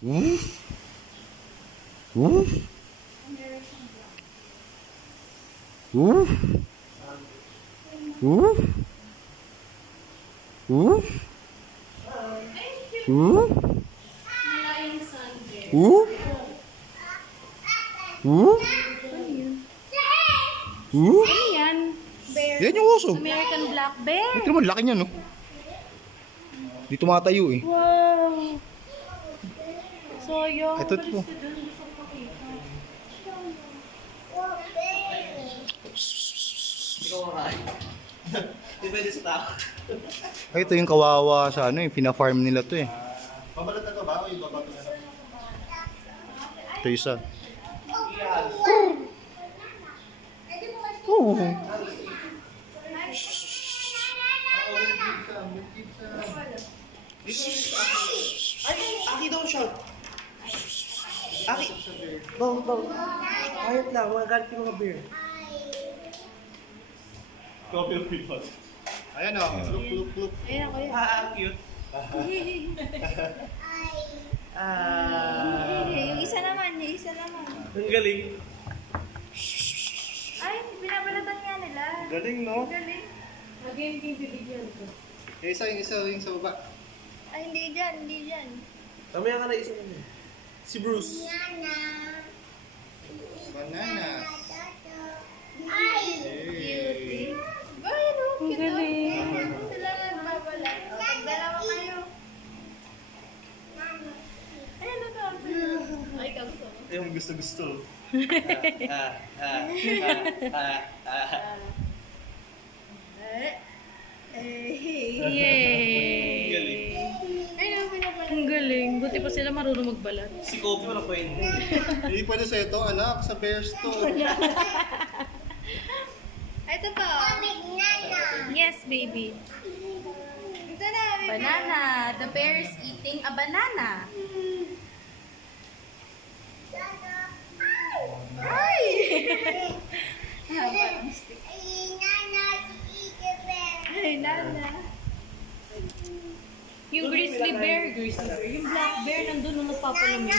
Woof. Woof. Woof. Woof. Woof. Woof. Woof. Woof. Woof. Ano yan? Bear. Yan yung uso. American black bear. Ito naman, laki niya, no? Di tumatayo eh. Wow. Sayang. Ito po. Di pwede sa tao. Ay, ito yung kawawa sa ano eh. Pina-farm nila to eh. Babalat na to ba? O yung babato na? Ito isa. Oh. Ay! Aki daw siya! Aki! Bang! Ayot lang, magalit yung mga beer. Copy of people. Ayan o, look. Ayan ako yan. Cute. Yung isa naman. Ang galing. Ay, binabalatan nga nila. Galing, no? Galing. Again, yung bibigyan ko. Yung isa yung sa baba. Ay, hindi dyan. Kamaya ka na isa naman. Si Bruce. Banana. Cutie. Ay, no, cute. Galing. Sila nagbabalat. O, pagdalawa kayo. Ayan na to. Ay, ikaw gusto mo. Yung gusto. Yay! Galing. Ay, no, binabalatan. Ang galing. Buti pa sila marunong magbalat. Si Kobe wala pwede. Hindi pwede sa ito, anak. Sa bears to. Ito pa. Yes, baby. Ito na. Banana. The bear is eating a banana. Ay! Ay, nana. Yung grizzly bear. Yung black bear nandun nung nagpapalamig.